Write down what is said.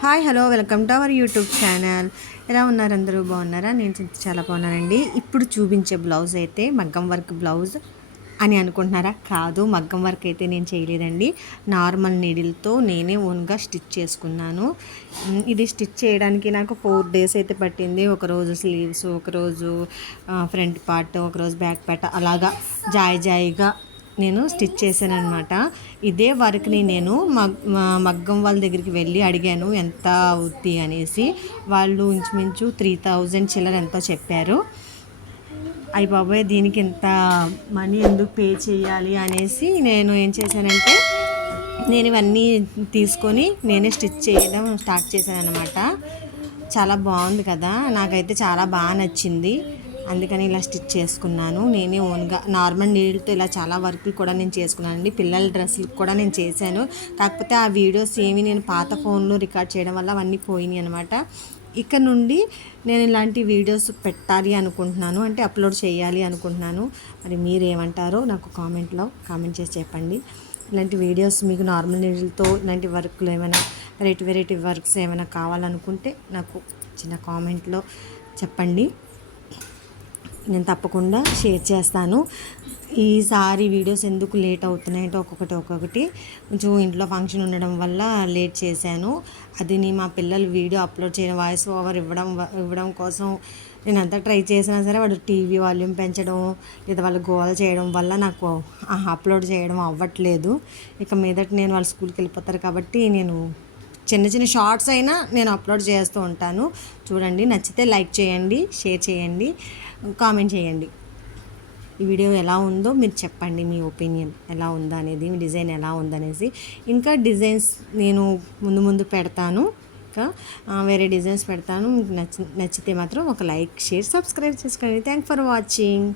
Hi hello welcome to our YouTube channel. ఎలా ఉన్నారు అందరూ? బాగున్నారా? నేను చాలా బాగున్నానండి. ఇప్పుడు చూపించే బ్లౌజ్ అయితే మగ్గం వర్క్ బ్లౌజ్ అని అనుకుంటున్నారా? కాదు మగ్గం వర్క్ అయితే నేను చేయలేదండి. నార్మల్ నీడిల్తో నేనే ఓన్గా స్టిచ్ చేసుకున్నాను. ఇది స్టిచ్ చేయడానికి నాకు ఫోర్ డేస్ అయితే పట్టింది. ఒకరోజు స్లీవ్స్ ఒకరోజు ఫ్రంట్ పార్ట్ ఒకరోజు బ్యాక్ పార్ట్ అలాగా జాయి జాయిగా నేను స్టిచ్ చేశాను అనమాట ఇదే వర్క్ని నేను మగ్గం వాళ్ళ దగ్గరికి వెళ్ళి అడిగాను ఎంత అవుద్ది? అనేసి. వాళ్ళు ఇంచుమించు త్రీ థౌజండ్ చిల్లర ఎంతో చెప్పారు. అయ్యి బాబాయ్ దీనికి ఇంత మనీ ఎందుకు పే చేయాలి? అనేసి నేను ఏం చేశానంటే నేను ఇవన్నీ తీసుకొని నేనే స్టిచ్ చేయడం స్టార్ట్ చేశాను అనమాట చాలా బాగుంది కదా? నాకైతే చాలా బాగా నచ్చింది. అందుకని ఇలా స్టిచ్ చేసుకున్నాను. నేనే ఓన్గా నార్మల్ నీళ్ళతో ఇలా చాలా వర్క్లు కూడా నేను చేసుకున్నాను అండి పిల్లల డ్రెస్సులు కూడా నేను చేశాను. కాకపోతే ఆ వీడియోస్ ఏమి నేను పాత ఫోన్లో రికార్డ్ చేయడం వల్ల అవన్నీ పోయినాయి అనమాట ఇక నుండి నేను ఇలాంటి వీడియోస్ పెట్టాలి అనుకుంటున్నాను. అంటే అప్లోడ్ చేయాలి అనుకుంటున్నాను. మరి మీరు ఏమంటారో నాకు కామెంట్లో కామెంట్ చేసి చెప్పండి. ఇలాంటి వీడియోస్ మీకు నార్మల్ నీళ్ళతో ఇలాంటి వర్క్లు ఏమైనా వెరైటీ వెరైటీ వర్క్స్ ఏమైనా కావాలనుకుంటే నాకు చిన్న కామెంట్లో చెప్పండి. నేను తప్పకుండా షేర్ చేస్తాను. ఈసారి వీడియోస్ ఎందుకు లేట్ అవుతున్నాయంటే ఒక్కొక్కటి ఒక్కొక్కటి. కొంచెం ఇంట్లో ఫంక్షన్ ఉండడం వల్ల లేట్ చేశాను. అది నేను మా పిల్లలు వీడియో అప్లోడ్ చేయడం వాయిస్ ఓవర్ ఇవ్వడం ఇవ్వడం కోసం నేను అంతా ట్రై చేసినా సరే వాడు టీవీ వాల్యూమ్ పెంచడం లేదా వాళ్ళు గోల చేయడం వల్ల నాకు అప్లోడ్ చేయడం అవ్వట్లేదు. ఇక మీదట నేను వాళ్ళ స్కూల్కి వెళ్ళిపోతారు కాబట్టి నేను చిన్న చిన్న షార్ట్స్ అయినా నేను అప్లోడ్ చేస్తూ ఉంటాను. చూడండి నచ్చితే లైక్ చేయండి షేర్ చేయండి కామెంట్ చేయండి. ఈ వీడియో ఎలా ఉందో మీరు చెప్పండి మీ ఒపీనియన్ ఎలా ఉందా అనేది మీ డిజైన్ ఎలా ఉందనేసి. ఇంకా డిజైన్స్ నేను ముందు ముందు పెడతాను. ఇంకా వేరే డిజైన్స్ పెడతాను. మీకు నచ్చి నచ్చితే మాత్రం ఒక లైక్ షేర్ సబ్స్క్రైబ్ చేసుకోండి. Thank for watching